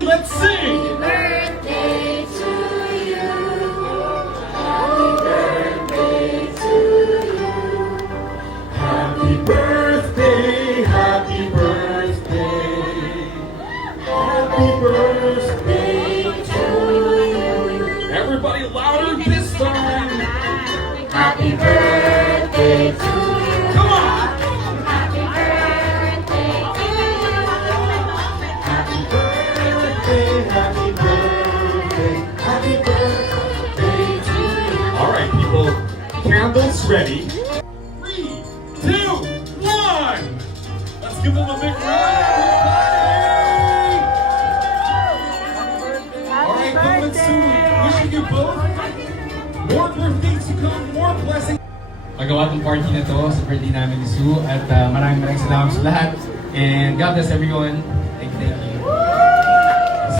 Let's sing! Birthday to you. Happy birthday to you. Happy birthday, happy birthday, happy birthday to you. Everybody louder this time. Happy birthday to you. Come on. Happy birthday to you. Happy birthday, happy birthday, happy birthday to you. All right, people, candles ready. 3, 2, 1. Let's give them a big round, everybody. All right, coming soon. Wishing you both more birthdays to come, more blessings. Magawa tong party na to sa birthday namin ni Sue at maraming salamat sa lahat and God bless everyone. Thank you.